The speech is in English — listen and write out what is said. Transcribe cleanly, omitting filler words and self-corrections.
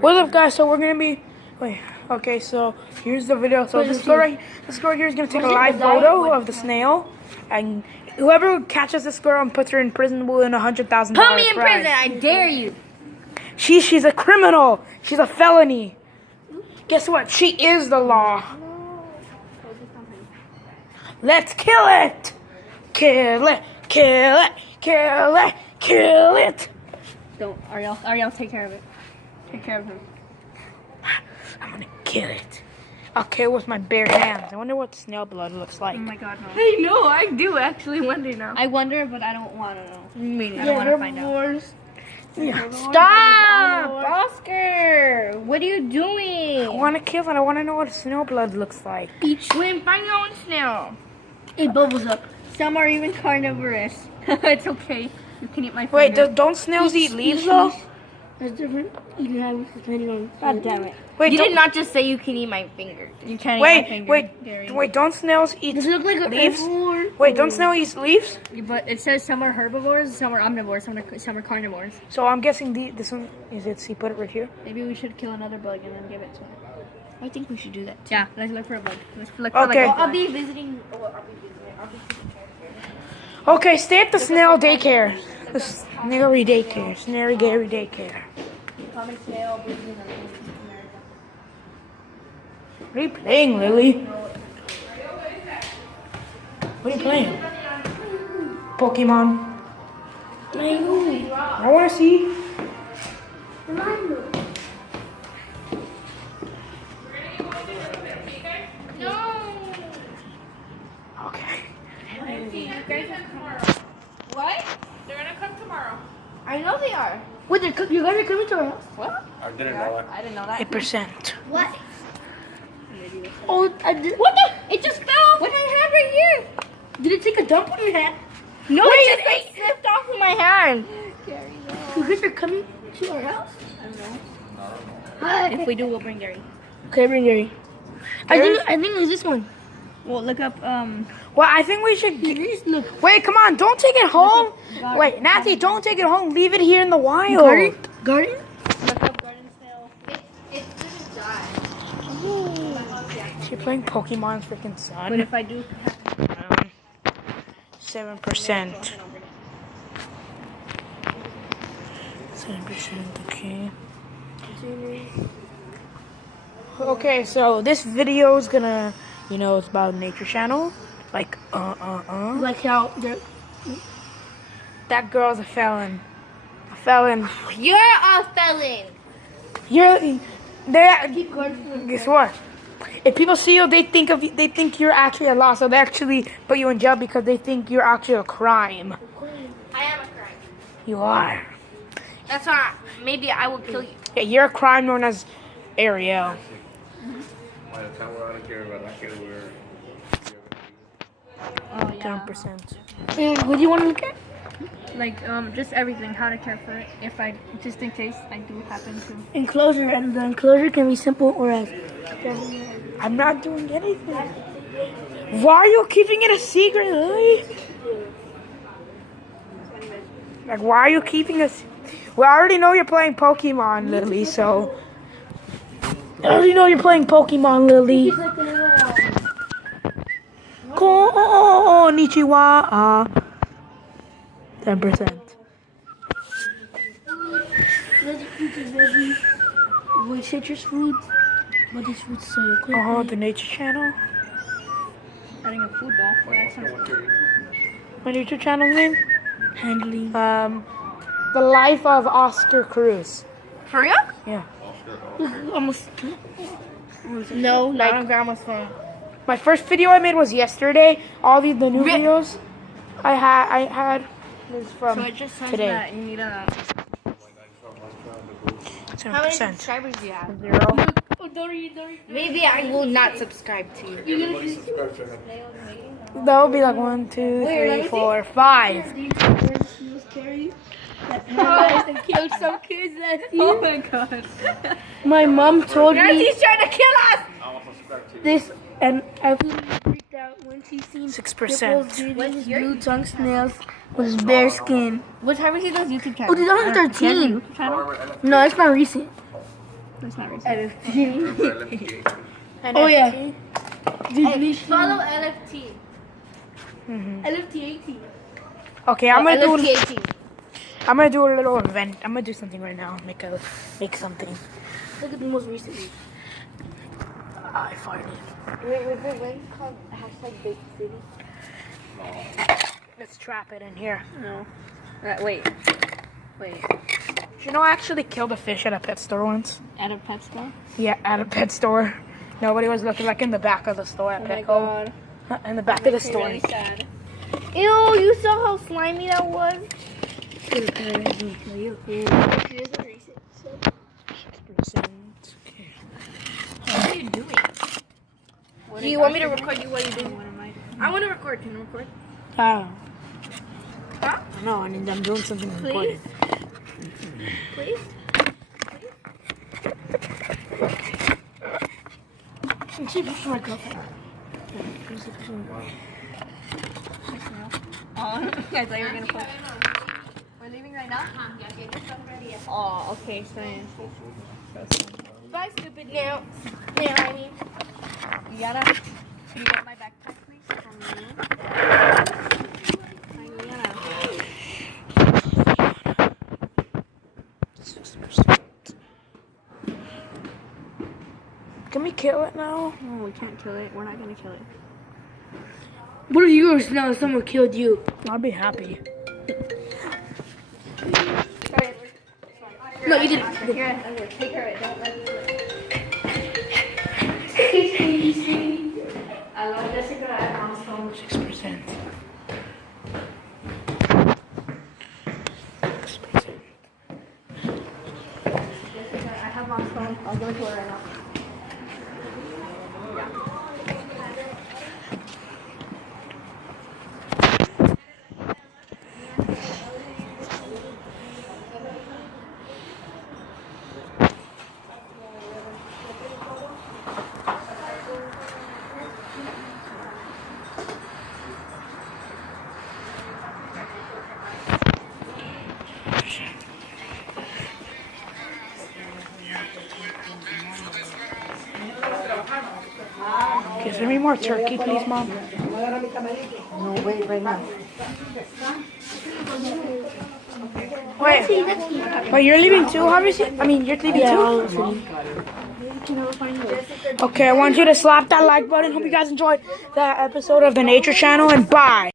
What's up, guys? So we're gonna be okay, so here's the video. So this girl right here is gonna take a live photo of the snail, and whoever catches this girl and puts her in prison will win $100,000. Put me in prison! I dare you! She's a criminal. She's a felony. Guess what? She is the law. Let's kill it! Kill it! Kill it! Kill it! Kill it! Don't, Ariel, take care of it. Take care of him. I'm gonna kill it. I'll kill it with my bare hands. I wonder what snail blood looks like. Oh my god, no. I know, I do actually wonder now. I wonder, but I don't want to know. I don't want to find out. Yeah. Stop! Oscar! What are you doing? I wanna kill it. I wanna know what snail blood looks like. Swim, find your own snail. It bubbles up. Some are even carnivorous. It's okay. You can eat my finger. Wait, don't snails eat leaves though? That's different. You can have it depending on. God damn it. Wait, You did not just say you can eat my finger. You can't eat my finger. wait, don't snails eat Does it look like a leaves? herbivore? Wait, don't snails eat leaves? But it says some are herbivores, some are omnivores, some are carnivores. So I'm guessing this one is it. See, put it right here. Maybe we should kill another bug and then give it to him. I think we should do that. Yeah, let's look for a bug. Let's look for Okay. like a I'll be visiting. Okay, stay at the snail daycare. The Snary daycare. Snary Gary daycare. What are you playing, Lily? What are you playing? Pokemon. I want to see. Okay. What? They're gonna come tomorrow. I know they are. Wait, you guys are coming to our house? What? I didn't know it. I didn't know that. 8%. What? Oh, I did. What the? It just fell off my hand right here. Did it take a dump on your hand? No, it just slipped off of my hand. You guys are coming to our house? I don't know. If we do, we'll bring Gary. Okay, bring Gary. I think it's this one. We'll look up, Well, I think we should. Look. Wait, come on! Don't take it home. Wait, Nathy, don't take it home. Leave it here in the wild. Garden? look up garden snail. It didn't die. You're playing Pokemon freaking But Sun. if I do, 7%. 7%. Okay. Okay, so this video is gonna, it's about Nature Channel. Like, Like how they're. That girl's a felon. A felon. you're a felon. Guess what? If people see you, they think you're actually a law, so they actually put you in jail because they think you're actually a crime. I am a crime. You are. That's not. Maybe I will kill you. Yeah, you're a crime known as Ariel. By the time we're out of here, but I can wear. Oh yeah. 10%. What do you want to look at? Like just everything. How to care for it. If I just in case I do happen to. Enclosure, and the enclosure can be simple or as. I'm not doing anything. Why are you keeping it a secret, Lily? Like, why are you keeping us? Well, I already know you're playing Pokemon, Lily, so. I already know you're playing Pokemon, Lily. Konnichiwa. 10%. Avoid citrus foods. But these foods so quick. Oh, the Nature Channel. Adding a food ball. Yeah, sounds good. My Nature Channel name? Handling. The Life of Oscar Cruz. For real? Yeah. Almost. No, not on grandma's phone. My first video I made was yesterday. All the new videos I had was from So it just says today. that you need a. How many 10%. subscribers do you have? 0. Oh, don't read. Maybe I will not subscribe to you. That would be like 1, 2, 3, 4, 5. And killed some kids last Oh year. my god. My mom told me He's trying to kill us! this, and I really freaked out when she seen 6%. these blue tongue snails with his bare skin. What time is he does YouTube Oh, channel? 2013. No, it's not recent. That's not racist. LFT. Oh yeah. Hey, follow LFT. LFT 18. Okay, I'm gonna do. LFT 18. I'm gonna do a little event. I'm gonna do something right now. Make something. Look at the most recent. I farted. Wait, was it when called hashtag Big City? Let's trap it in here. No. Wait. You know, I actually killed a fish at a pet store once. At a pet store? Yeah, at a pet store. Nobody was looking, like in the back of the store at Oh my Petco. god. In the back of the store. Really sad. Ew, you saw how slimy that was? Here's the recent. Okay. What are you doing? Do you want me to record you what you doing? What am I doing? I want to record. Can you record? Huh? Huh? I'm doing something important. Please? See if it's my girlfriend. Oh, I thought you were gonna put. We're leaving right now? Oh, okay, fine. Bye, stupid now. Now, I mean. Can you get my backpack, please? From you? Can we kill it now? No, we can't kill it. We're not gonna kill it. What if you were now someone killed you? I'll be happy. No, you didn't. Here, take her. Don't let me. I love Jessica. I have mom's phone. 6%. 6%. Jessica, I have mom's phone. I'll give it to her right now. Give me more turkey, please, Mom. No, wait, right now. Wait, you're leaving too, obviously? I mean, you're leaving too? Okay, I want you to slap that like button. Hope you guys enjoyed that episode of the Nature Channel, and bye.